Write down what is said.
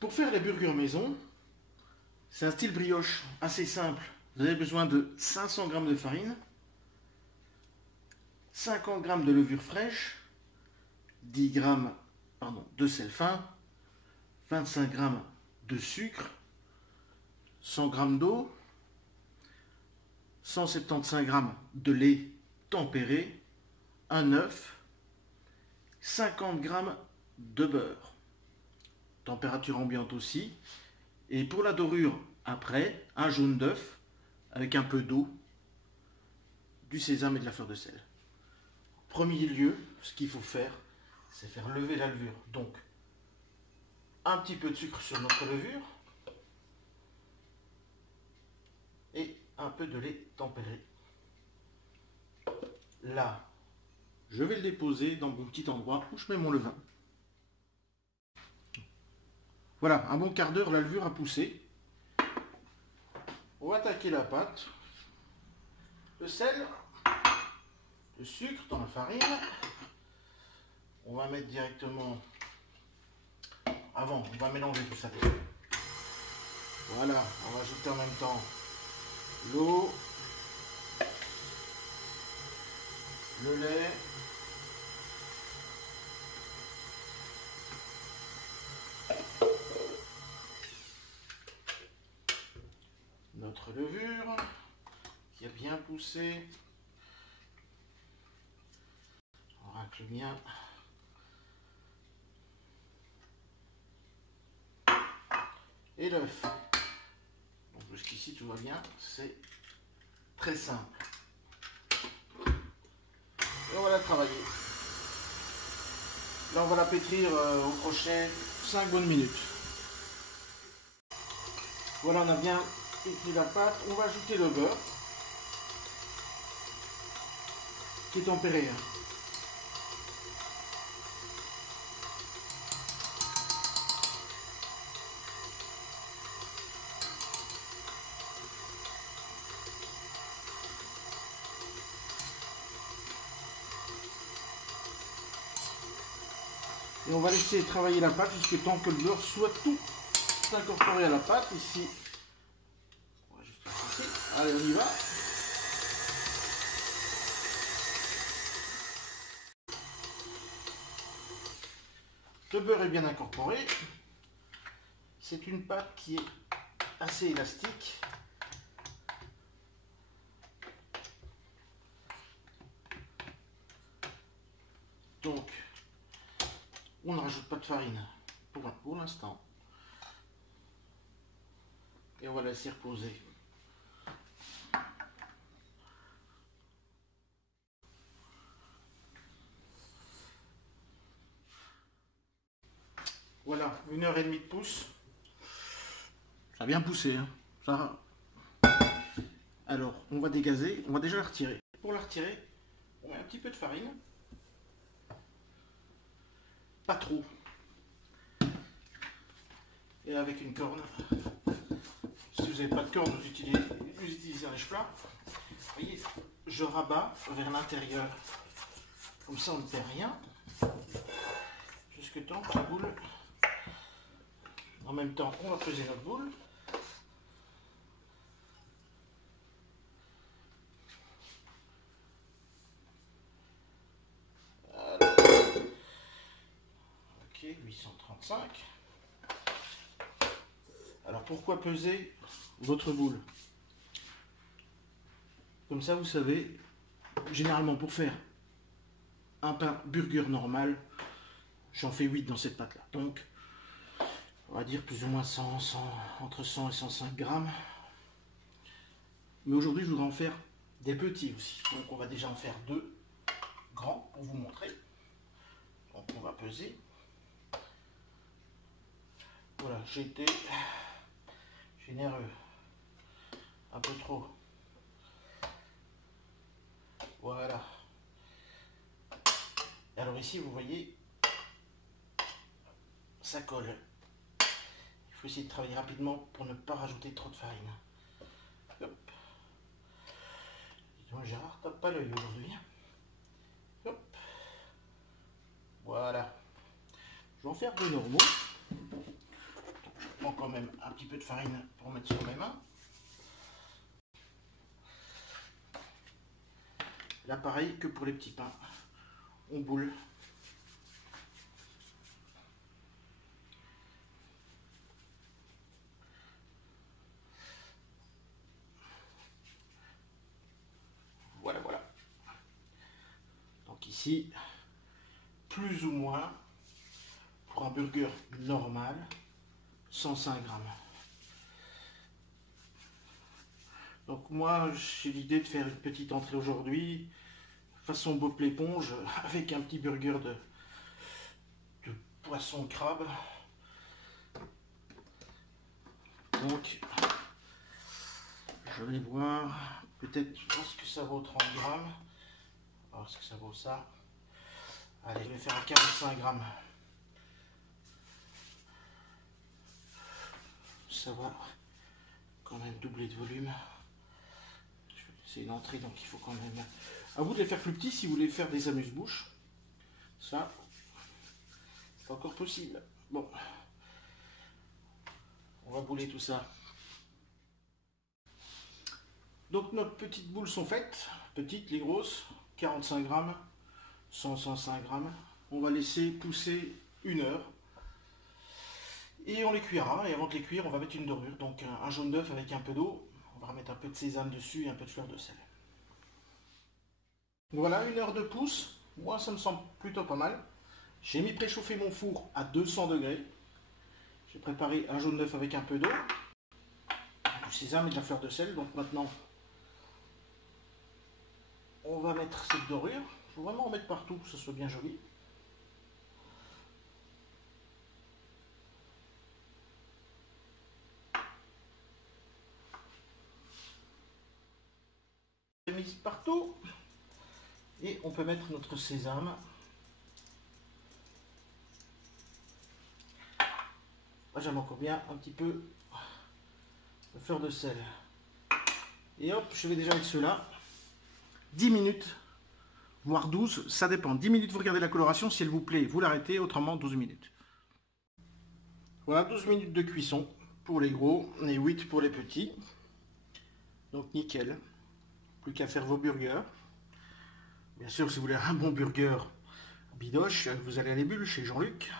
Pour faire les burgers maison, c'est un style brioche assez simple. Vous avez besoin de 500 g de farine, 50 g de levure fraîche, 10 g de sel fin, 25 g de sucre, 100 g d'eau, 175 g de lait tempéré, un œuf, 50 g de beurre, température ambiante aussi, et pour la dorure, après, un jaune d'œuf avec un peu d'eau, du sésame et de la fleur de sel. En premier lieu, ce qu'il faut faire, c'est faire lever la levure. Donc, un petit peu de sucre sur notre levure et un peu de lait tempéré. Là, je vais le déposer dans mon petit endroit où je mets mon levain. Voilà, un bon quart d'heure, la levure a poussé. On va attaquer la pâte. Le sel, le sucre dans la farine. On va mettre directement... Avant, on va mélanger tout ça. Voilà, on va ajouter en même temps l'eau, le lait, notre levure qui a bien poussé. On racle bien. Et l'œuf. Donc jusqu'ici tout va bien, c'est très simple. Et on va la travailler. Là on va la pétrir au crochet 5 bonnes minutes. Voilà, on a bien pétri la pâte. On va ajouter le beurre qui est tempéré. Et on va laisser travailler la pâte jusqu'à temps que le beurre soit tout incorporé à la pâte. Ici, on va juste faire ici. Allez, on y va. Le beurre est bien incorporé. C'est une pâte qui est assez élastique. Donc, on ne rajoute pas de farine pour l'instant. Et on va la laisser reposer. Voilà, 1h30 de pousse. Ça a bien poussé, hein. Ça... Alors, on va dégazer, on va déjà la retirer. Pour la retirer, on met un petit peu de farine. Pas trop. Et avec une corne. Si vous n'avez pas de corne, vous utilisez un lèche-plat. Vous voyez, je rabats vers l'intérieur. Comme ça, on ne perd rien. Jusque temps que la boule... En même temps, on va peser notre boule. Alors, ok, 835. Alors pourquoi peser votre boule? Comme ça, vous savez, généralement pour faire un pain burger normal, j'en fais 8 dans cette pâte-là. Donc, on va dire plus ou moins entre 100 et 105 grammes. Mais aujourd'hui, je voudrais en faire des petits aussi. Donc, on va déjà en faire 2 grands pour vous montrer. Donc, on va peser. Voilà, j'ai été généreux. Un peu trop. Voilà. Et alors ici, vous voyez, ça colle. Il faut essayer de travailler rapidement pour ne pas rajouter trop de farine. Hop. Dis-moi Gérard, tape pas l'œil aujourd'hui. Hop. Voilà. Je vais en faire 2 normaux. prends quand même un petit peu de farine pour mettre sur mes mains. Là, pareil que pour les petits pains. On boule. Voilà, voilà. Donc ici, plus ou moins, pour un burger normal, 105 grammes. Donc moi, j'ai l'idée de faire une petite entrée aujourd'hui, façon Bob l'éponge, avec un petit burger de poisson crabe. Donc, je vais voir, peut-être, je pense que ça vaut 30 grammes. Alors, est-ce que ça vaut ça? Allez, je vais faire à 45 grammes. Ça va quand même doubler de volume. C'est une entrée, donc il faut quand même... À vous de les faire plus petits si vous voulez faire des amuse-bouches. Ça, c'est encore possible. Bon, on va bouler tout ça. Donc nos petites boules sont faites. Petites, les grosses, 45 grammes, 105 grammes. On va laisser pousser 1 heure. Et on les cuira. Et avant de les cuire, on va mettre une dorure. Donc un jaune d'œuf avec un peu d'eau. On va remettre un peu de sésame dessus et un peu de fleur de sel. Voilà, 1 heure de pousse. Moi, ça me semble plutôt pas mal. J'ai mis préchauffer mon four à 200 degrés. J'ai préparé un jaune d'œuf avec un peu d'eau, du sésame et de la fleur de sel. Donc maintenant, on va mettre cette dorure. Il faut vraiment en mettre partout pour que ce soit bien joli. Mise partout. Et on peut mettre notre sésame. Moi, j'aime encore bien un petit peu de fleur de sel. Et hop, je vais déjà avec cela. 10 minutes, voire 12, ça dépend. 10 minutes, vous regardez la coloration. Si elle vous plaît, vous l'arrêtez. Autrement, 12 minutes. Voilà, 12 minutes de cuisson pour les gros et 8 pour les petits. Donc nickel. Plus qu'à faire vos burgers. Bien sûr, si vous voulez un bon burger bidoche, vous allez à les bulles chez Jean-Luc.